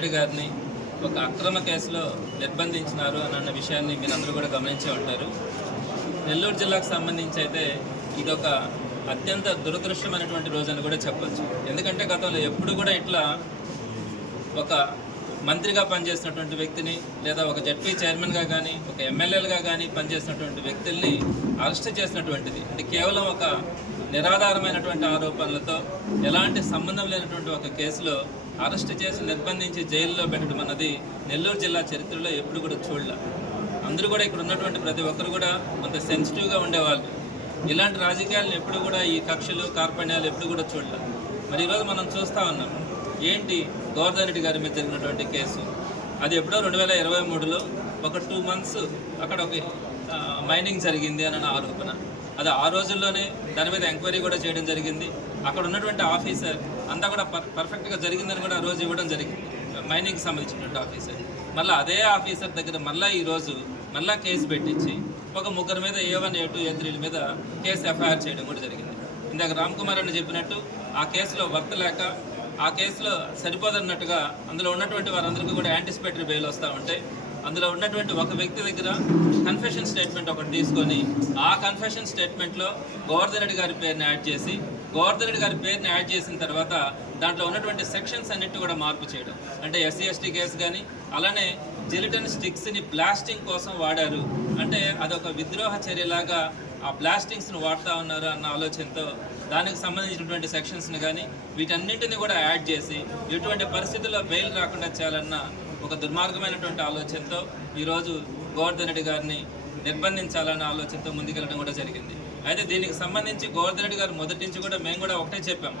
రెడ్డి గారిని ఒక అక్రమ కేసులో నిర్బంధించినారు అన్న విషయాన్ని మీరందరూ కూడా గమనించే ఉంటారు. నెల్లూరు జిల్లాకు సంబంధించి అయితే ఇదొక అత్యంత దురదృష్టమైనటువంటి రోజు అని కూడా చెప్పచ్చు. ఎందుకంటే గతంలో ఎప్పుడు కూడా ఇట్లా ఒక మంత్రిగా పనిచేసినటువంటి వ్యక్తిని లేదా ఒక జడ్పీ చైర్మన్గా కానీ ఒక ఎమ్మెల్యేలుగా కానీ పనిచేసినటువంటి వ్యక్తుల్ని అరెస్ట్ చేసినటువంటిది అంటే కేవలం ఒక నిరాధారమైనటువంటి ఆరోపణలతో ఎలాంటి సంబంధం లేనటువంటి ఒక కేసులో అరెస్ట్ చేసి నిర్బంధించి జైల్లో పెట్టడం అన్నది నెల్లూరు జిల్లా చరిత్రలో ఎప్పుడు కూడా చూడలే. అందరూ కూడా ఇక్కడ ఉన్నటువంటి ప్రతి ఒక్కరు కూడా కొంత సెన్సిటివ్గా ఉండేవాళ్ళు. ఇలాంటి రాజకీయాలను ఎప్పుడు కూడా ఈ కక్షలు కార్పణ్యాలు ఎప్పుడు కూడా చూడలే. మరి ఈరోజు మనం చూస్తూ ఉన్నాం ఏంటి గోవర్ధన్ రెడ్డి గారి మీద జరిగినటువంటి కేసు. అది ఎప్పుడో 2023లో ఒక 2 months అక్కడ ఒక మైనింగ్ జరిగింది అన్న ఆరోపణ. అది ఆ రోజుల్లోనే దాని మీద ఎంక్వైరీ కూడా చేయడం జరిగింది. అక్కడ ఉన్నటువంటి ఆఫీసర్ అంతా కూడా పర్ఫెక్ట్గా జరిగిందని కూడా ఆ రోజు ఇవ్వడం జరిగింది, మైనింగ్కి సంబంధించినటువంటి ఆఫీసర్. మళ్ళీ అదే ఆఫీసర్ దగ్గర మళ్ళీ ఈరోజు మళ్ళీ కేసు పెట్టించి ఒక 3 మీద A1, A2, A3 మీద కేసు ఎఫ్ఐఆర్ చేయడం కూడా జరిగింది. ఇందాక రామ్ కుమార్ అని చెప్పినట్టు ఆ కేసులో వర్త లేక ఆ కేసులో సరిపోదన్నట్టుగా అందులో ఉన్నటువంటి వారందరికీ కూడా యాంటిసిపేటరీ బెయిల్ వస్తూ ఉంటే అందులో ఉన్నటువంటి ఒక వ్యక్తి దగ్గర కన్ఫెషన్ స్టేట్మెంట్ ఒకటి తీసుకొని ఆ కన్ఫెషన్ స్టేట్మెంట్లో గోవర్ధన్ రెడ్డి గారి పేరుని యాడ్ చేసి గోవర్ధన్ రెడ్డి గారి పేరుని యాడ్ చేసిన తర్వాత దాంట్లో ఉన్నటువంటి సెక్షన్స్ అన్నిటి కూడా మార్పు చేయడం. అంటే SC ST కేసు కానీ అలానే జిలిటన్ స్టిక్స్ని బ్లాస్టింగ్ కోసం వాడారు అంటే అదొక విద్రోహ చర్యలాగా ఆ బ్లాస్టింగ్స్ను వాడుతూ ఉన్నారు అన్న ఆలోచనతో దానికి సంబంధించినటువంటి సెక్షన్స్ని కానీ వీటన్నింటినీ కూడా యాడ్ చేసి ఎటువంటి పరిస్థితుల్లో బెయిల్ రాకుండా చేయాలన్న ఒక దుర్మార్గమైనటువంటి ఆలోచనతో ఈరోజు గోవర్ధన్ రెడ్డి గారిని నిర్బంధించాలన్న ఆలోచనతో ముందుకెళ్ళడం కూడా జరిగింది. అయితే దీనికి సంబంధించి గోవర్ధన్ రెడ్డి గారు మొదటి నుంచి కూడా మేము కూడా ఒకటే చెప్పాం,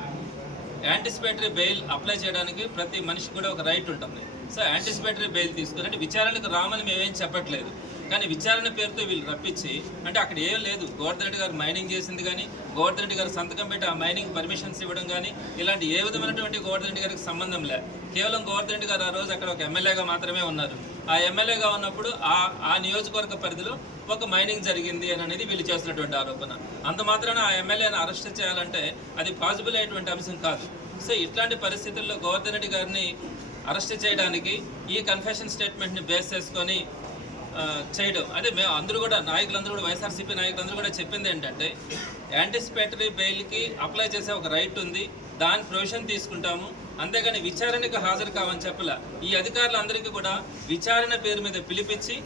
యాంటిసిపేటరీ బెయిల్ అప్లై చేయడానికి ప్రతి మనిషికి కూడా ఒక రైట్ ఉంటుంది. సో యాంటిసిపేటరీ బెయిల్ తీసుకుని అంటే విచారణకు రామని మేమేం చెప్పట్లేదు, కానీ విచారణ పేరుతో వీళ్ళు రప్పించి అంటే అక్కడ ఏం లేదు. గోవర్ధన్ రెడ్డి గారు మైనింగ్ చేసింది కానీ గోవర్ధన్ రెడ్డి గారు సంతకం పెట్టి ఆ మైనింగ్ పర్మిషన్స్ ఇవ్వడం కానీ ఇలాంటి ఏ విధమైనటువంటి గోవర్ధన్ రెడ్డి గారికి సంబంధం లే. కేవలం గోవర్ధన్ రెడ్డి గారు ఆ రోజు అక్కడ ఒక ఎమ్మెల్యేగా మాత్రమే ఉన్నారు. ఆ ఎమ్మెల్యేగా ఉన్నప్పుడు ఆ నియోజకవర్గ పరిధిలో ఒక మైనింగ్ జరిగింది అని అనేది వీళ్ళు చేస్తున్నటువంటి ఆరోపణ. అంత మాత్రాన ఆ ఎమ్మెల్యేని అరెస్ట్ చేయాలంటే అది పాసిబుల్ అయ్యేటువంటి అంశం కాదు. సో ఇట్లాంటి పరిస్థితుల్లో గోవర్ధన్ రెడ్డి గారిని అరెస్ట్ చేయడానికి ఈ కన్ఫెషన్ స్టేట్మెంట్ని బేస్ చేసుకొని చేయడం అదే మేము అందరూ కూడా నాయకులందరూ కూడా వైఎస్ఆర్సీపీ నాయకులందరూ కూడా చెప్పింది ఏంటంటే యాంటిసిపేటరీ బెయిల్కి అప్లై చేసే ఒక రైట్ ఉంది, దాని ప్రొవిజన్ తీసుకుంటాము, అంతేగాని విచారణకు హాజరు కావని చెప్పలే. ఈ అధికారులందరికీ కూడా విచారణ పేరు మీద పిలిపించి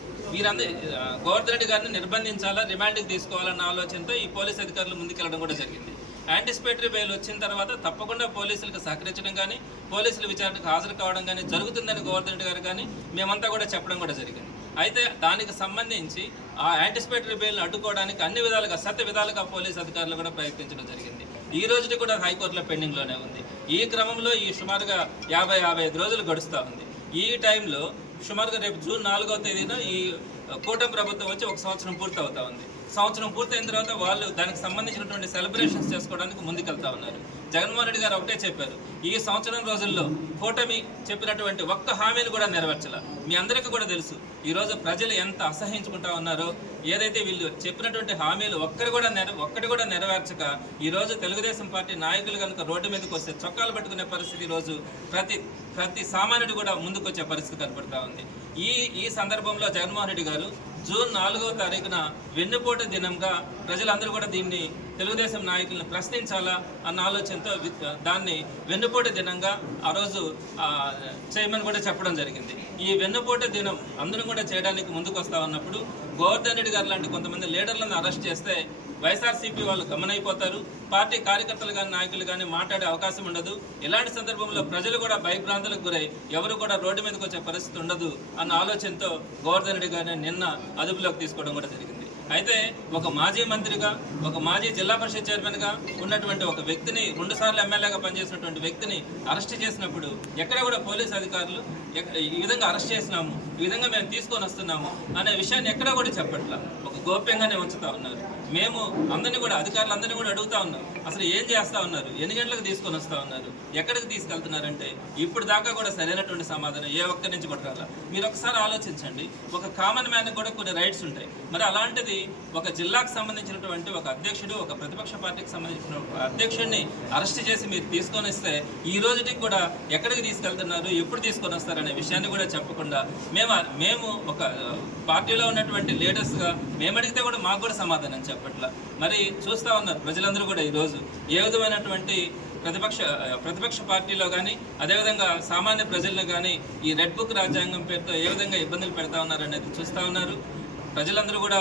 గోవర్ధన్ రెడ్డి గారిని నిర్బంధించాలా, రిమాండ్కి తీసుకోవాలన్న ఆలోచనతో ఈ పోలీస్ అధికారులు ముందుకెళ్ళడం కూడా జరిగింది. యాంటిసిపేటరీ బెయిల్ వచ్చిన తర్వాత తప్పకుండా పోలీసులకు సహకరించడం కానీ పోలీసులు విచారణకు హాజరు కావడం కానీ జరుగుతుందని గోవర్ధన్ రెడ్డి గారు కానీ మేమంతా కూడా చెప్పడం కూడా జరిగింది. అయితే దానికి సంబంధించి ఆ యాంటిసిపేటరీ బెయిల్ని అడ్డుకోవడానికి అన్ని విధాలుగా విధాలుగా పోలీస్ అధికారులు కూడా ప్రయత్నించడం జరిగింది. ఈ రోజుకి కూడా హైకోర్టులో పెండింగ్లోనే ఉంది. ఈ క్రమంలో ఈ సుమారుగా 50-55 రోజులు గడుస్తూ ఉంది. ఈ టైంలో సుమారుగా రేపు జూన్ 4వ తేదీన ఈ కూటమి ప్రభుత్వం వచ్చి 1 సంవత్సరం పూర్తవుతా ఉంది. సంవత్సరం పూర్తయిన తర్వాత వాళ్ళు దానికి సంబంధించినటువంటి సెలబ్రేషన్స్ చేసుకోవడానికి ముందుకెళ్తా ఉన్నారు. జగన్మోహన్ రెడ్డి గారు ఒకటే చెప్పారు, ఈ సంవత్సరం రోజుల్లో కూటమి చెప్పినటువంటి ఒక్క హామీని కూడా నెరవేర్చాల. మీ అందరికీ కూడా తెలుసు ఈరోజు ప్రజలు ఎంత అసహించుకుంటా ఉన్నారో. ఏదైతే వీళ్ళు చెప్పినటువంటి హామీలు ఒక్కటి కూడా నెరవేర్చక ఈరోజు తెలుగుదేశం పార్టీ నాయకులు కనుక రోడ్డు మీదకి వస్తే చొక్కాలు పట్టుకునే పరిస్థితి ఈరోజు ప్రతి సామాన్యుడు కూడా ముందుకు వచ్చే పరిస్థితి కనపడతా ఉంది. ఈ సందర్భంలో జగన్మోహన్ రెడ్డి గారు జూన్ 4వ తారీఖున వెన్నుపోటు దినంగా ప్రజలందరూ కూడా దీన్ని తెలుగుదేశం నాయకులను ప్రశ్నించాలా అన్న ఆలోచనతో దాన్ని వెన్నుపోటు దినంగా ఆ రోజు చేయమని కూడా చెప్పడం జరిగింది. ఈ వెన్నుపోటు దినం అందరూ కూడా చేయడానికి ముందుకు వస్తా ఉన్నప్పుడు గోవర్ధన్ రెడ్డి గారు లాంటి కొంతమంది లీడర్లను అరెస్ట్ చేస్తే వైఎస్ఆర్సీపీ వాళ్ళు గమనైపోతారు, పార్టీ కార్యకర్తలు కానీ నాయకులు కానీ మాట్లాడే అవకాశం ఉండదు. ఇలాంటి సందర్భంలో ప్రజలు కూడా భయభ్రాంతులకు గురై ఎవరు కూడా రోడ్డు మీదకి వచ్చే పరిస్థితి ఉండదు అన్న ఆలోచనతో గోవర్ధన్ రెడ్డి గారిని నిన్న అదుపులోకి తీసుకోవడం కూడా జరిగింది. అయితే ఒక మాజీ మంత్రిగా ఒక మాజీ జిల్లా పరిషత్ చైర్మన్గా ఉన్నటువంటి ఒక వ్యక్తిని 2 సార్లు ఎమ్మెల్యేగా పనిచేసినటువంటి వ్యక్తిని అరెస్ట్ చేసినప్పుడు ఎక్కడ కూడా పోలీస్ అధికారులు ఈ విధంగా అరెస్ట్ చేసినాము, ఈ విధంగా మేము తీసుకొని వస్తున్నాము అనే విషయాన్ని ఎక్కడా కూడా చెప్పట్లా, ఒక గోప్యంగానే ఉంచుతా ఉన్నారు. మేము అందరినీ కూడా అధికారులందరినీ కూడా అడుగుతా ఉన్నాం, అసలు ఏం చేస్తూ ఉన్నారు, ఎన్ని గంటలకు తీసుకొని వస్తూ ఉన్నారు, ఎక్కడికి తీసుకెళ్తున్నారంటే ఇప్పుడు దాకా కూడా సరైనటువంటి సమాధానం ఏ ఒక్కరి నుంచి కూడా రాలా. మీరు ఒకసారి ఆలోచించండి, ఒక కామన్ మ్యాన్కి కూడా కొన్ని రైట్స్ ఉంటాయి. మరి అలాంటిది ఒక జిల్లాకు సంబంధించినటువంటి ఒక అధ్యక్షుడు ఒక ప్రతిపక్ష పార్టీకి సంబంధించిన అధ్యక్షుడిని అరెస్ట్ చేసి మీరు తీసుకొని వస్తే ఈ రోజుకి కూడా ఎక్కడికి తీసుకెళ్తున్నారు, ఎప్పుడు తీసుకొని వస్తారు అనే విషయాన్ని కూడా చెప్పకుండా మేము ఒక పార్టీలో ఉన్నటువంటి లీడర్స్గా మేము అడిగితే కూడా మాకు కూడా సమాధానం చెప్పట్ల. మరి చూస్తూ ఉన్నారు ప్రజలందరూ కూడా ఈరోజు ఏ విధమైనటువంటి ప్రతిపక్ష పార్టీలో కానీ అదేవిధంగా సామాన్య ప్రజల్లో కానీ ఈ రెడ్ బుక్ రాజ్యాంగం పేరుతో ఏ విధంగా ఇబ్బందులు పెడతా ఉన్నారు అనేది చూస్తూ ఉన్నారు. ప్రజలందరూ కూడా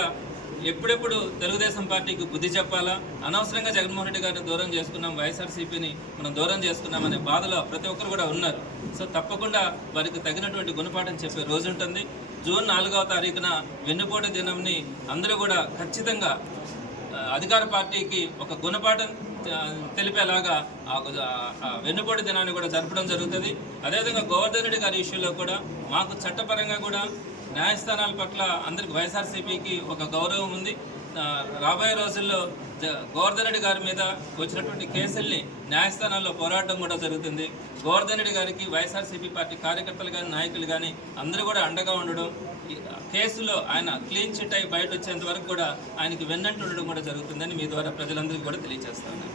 ఎప్పుడెప్పుడు తెలుగుదేశం పార్టీకి బుద్ధి చెప్పాలా, అనవసరంగా జగన్మోహన్ రెడ్డి గారిని దూరం చేసుకున్నాం, వైఎస్ఆర్సీపీని మనం దూరం చేసుకున్నామనే బాధలో ప్రతి ఒక్కరు కూడా ఉన్నారు. సో తప్పకుండా వారికి తగినటువంటి గుణపాఠం చెప్పే రోజు ఉంటుంది. జూన్ 4వ తారీఖున వెన్నుపోటు దినంని అందరూ కూడా ఖచ్చితంగా అధికార పార్టీకి ఒక గుణపాఠం తెలిపేలాగా వెన్నుపోటు దినాన్ని కూడా జరపడం జరుగుతుంది. అదేవిధంగా గోవర్ధన్ రెడ్డి గారి ఇష్యూలో కూడా మాకు చట్టపరంగా కూడా న్యాయస్థానాల పట్ల అందరికి వైఎస్ఆర్సీపీకి ఒక గౌరవం ఉంది. రాబోయే రోజుల్లో గోవర్ధన్ రెడ్డి గారి మీద వచ్చినటువంటి కేసుల్ని న్యాయస్థానాల్లో పోరాటం కూడా జరుగుతుంది. గోవర్ధన్ రెడ్డి గారికి వైఎస్ఆర్సీపీ పార్టీ కార్యకర్తలు కానీ నాయకులు కానీ అందరూ కూడా అండగా ఉండడం, కేసులో ఆయన క్లీన్ చిట్ అయి బయట వచ్చేంత వరకు కూడా ఆయనకి వెన్నంటి ఉండడం కూడా జరుగుతుందని మీ ద్వారా ప్రజలందరికీ కూడా తెలియజేస్తాను.